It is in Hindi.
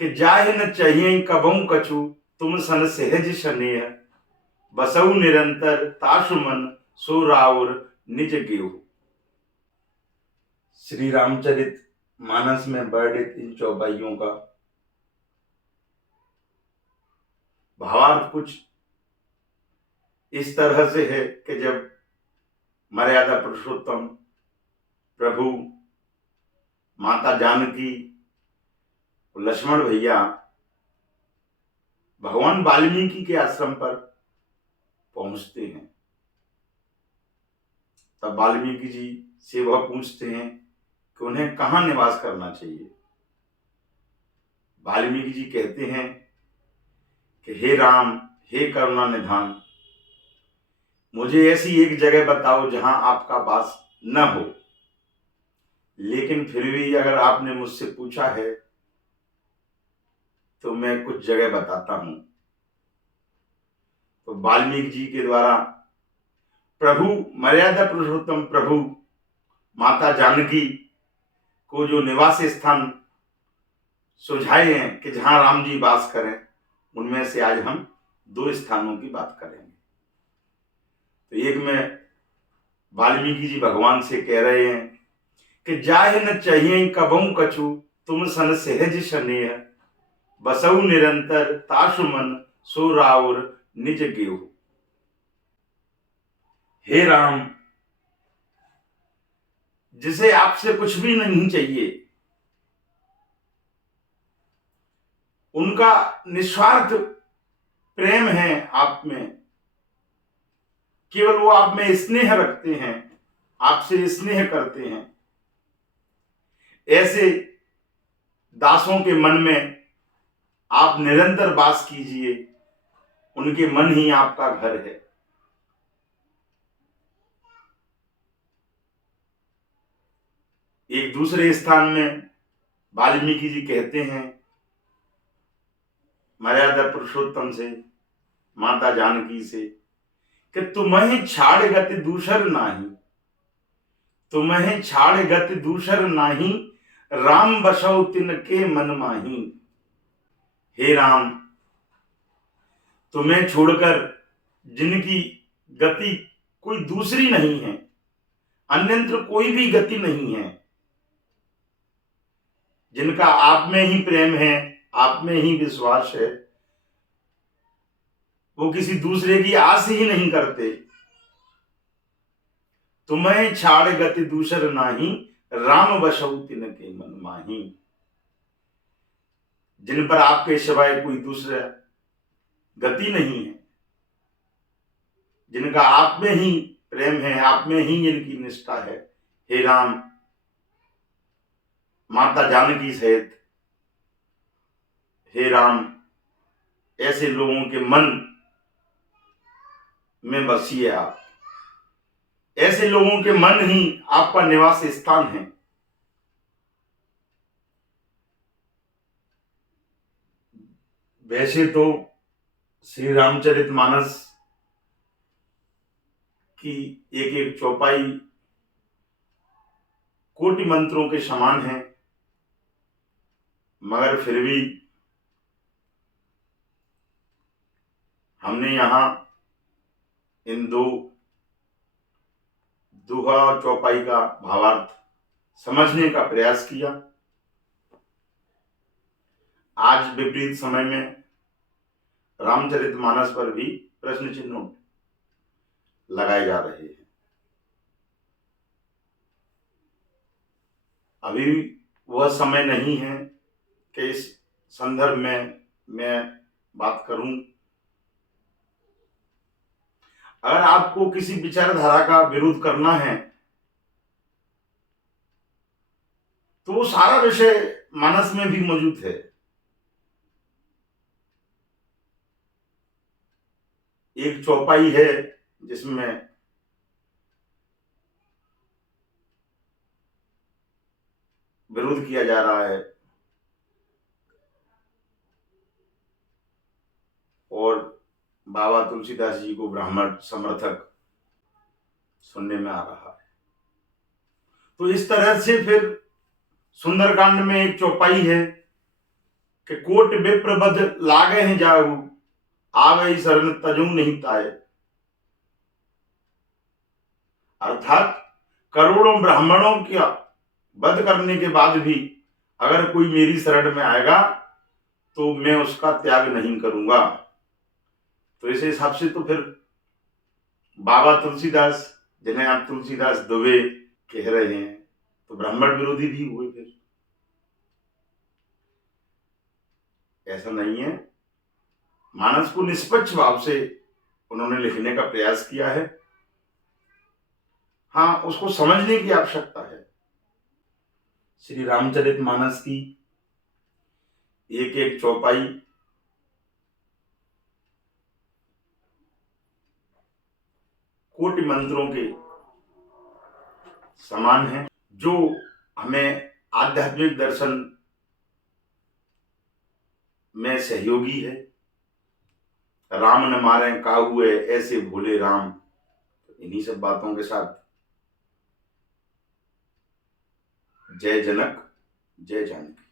कि जाहे न चाहिए कबहू कछु तुम सन सहज स्नेह बसऊ निरंतर ताशु मन सो राउर निज गेहु। श्री रामचरित मानस में वर्णित इन चौपाइयों का भावार्थ कुछ इस तरह से है कि जब मर्यादा पुरुषोत्तम प्रभु माता जानकी लक्ष्मण भैया भगवान वाल्मीकि के आश्रम पर पहुंचते हैं, तब वाल्मीकि जी से वह पूछते हैं कि उन्हें कहां निवास करना चाहिए। वाल्मीकि जी कहते हैं कि हे राम, हे करुणा निधान, मुझे ऐसी एक जगह बताओ जहां आपका वास न हो, लेकिन फिर भी अगर आपने मुझसे पूछा है तो मैं कुछ जगह बताता हूं। तो वाल्मीकि जी के द्वारा प्रभु मर्यादा पुरुषोत्तम प्रभु माता जानकी को जो निवास स्थान सुझाए हैं कि जहां राम जी वास करें, उनमें से आज हम दो स्थानों की बात करेंगे। तो एक में वाल्मीकि जी भगवान से कह रहे हैं कि जाहे न चाहिए कबहू कछु तुम सन सहज स्नेह बसऊ निरंतर ताशु मन सो राउर निज गेहु। हे राम, जिसे आपसे कुछ भी नहीं चाहिए, उनका निस्वार्थ प्रेम है आप में, केवल वो आप में स्नेह रखते हैं, आपसे स्नेह करते हैं, ऐसे दासों के मन में आप निरंतर वास कीजिए, उनके मन ही आपका घर है। एक दूसरे स्थान में वाल्मीकि जी कहते हैं मर्यादा पुरुषोत्तम से, माता जानकी से, कि तुम्हें छाड़ गति दूसर नाही, तुम्हें छाड़ गति दूसर नाही, राम बसौ तिनके मन माही। हे राम, तुम्हें छोड़कर जिनकी गति कोई दूसरी नहीं है, अन्यत्र कोई भी गति नहीं है, जिनका आप में ही प्रेम है, आप में ही विश्वास है, वो किसी दूसरे की आस ही नहीं करते। तुम्हें छाड़ गति दूसर नाही, राम बसौ तिनके मन माही। जिन पर आपके सिवाय कोई दूसरा गति नहीं है, जिनका आप में ही प्रेम है, आप में ही जिनकी निष्ठा है, हे राम, माता जानकी सहित हे राम, ऐसे लोगों के मन में बसिए आप, ऐसे लोगों के मन ही आपका निवास स्थान है। वैसे तो श्री रामचरित मानस की एक एक चौपाई कोटि मंत्रों के समान है, मगर फिर भी हमने यहां इन दो दोहा और चौपाई का भावार्थ समझने का प्रयास किया। आज विपरीत समय में रामचरितमानस पर भी प्रश्न चिन्ह लगाए जा रहे हैं। अभी वह समय नहीं है कि इस संदर्भ में मैं बात करूं। अगर आपको किसी विचारधारा का विरोध करना है तो वो सारा विषय मानस में भी मौजूद है। एक चौपाई है जिसमें विरोध किया जा रहा है और बाबा तुलसीदास जी को ब्राह्मण समर्थक सुनने में आ रहा है। तो इस तरह से फिर सुंदरकांड में एक चौपाई है कि कोट विप्रबध लागे हैं जाऊ, आवे शरण तजू नहीं ताए। अर्थात करोड़ों ब्राह्मणों का वध करने के बाद भी अगर कोई मेरी शरण में आएगा तो मैं उसका त्याग नहीं करूंगा। तो इस हिसाब से तो फिर बाबा तुलसीदास, जिन्हें आप तुलसीदास दुबे कह रहे हैं, तो ब्राह्मण विरोधी भी हुए। फिर ऐसा नहीं है, मानस को निष्पक्ष भाव से उन्होंने लिखने का प्रयास किया है। हाँ, उसको समझने की आवश्यकता है। श्री रामचरितमानस की एक एक चौपाई कोटि मंत्रों के समान है, जो हमें आध्यात्मिक दर्शन में सहयोगी है। राम न मारे काहुए ऐसे भोले राम। इन्हीं सब बातों के साथ जय जनक जय जानकी।